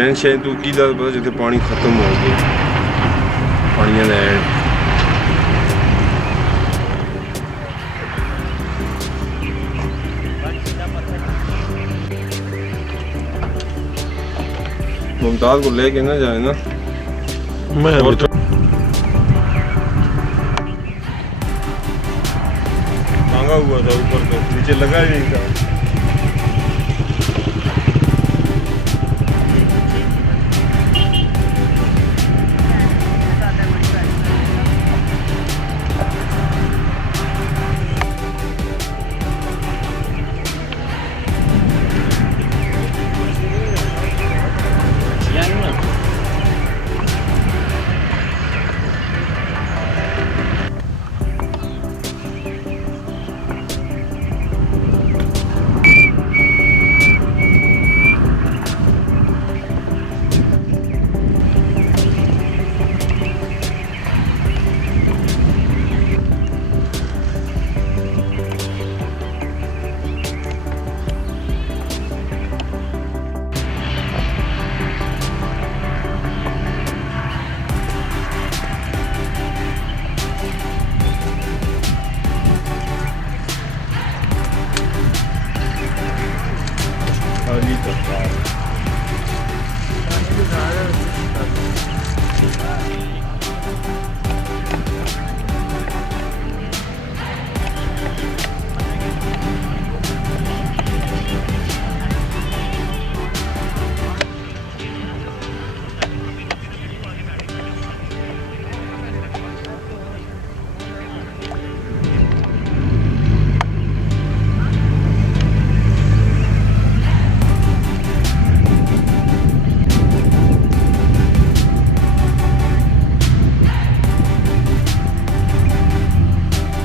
मैं शायद तू की पता जिथे पानी खत्म हो गया पानिया लैंड मुमताज को लेके ना जाए ना मैं और मांगा हुआ था ऊपर से नीचे लगा ही नहीं था।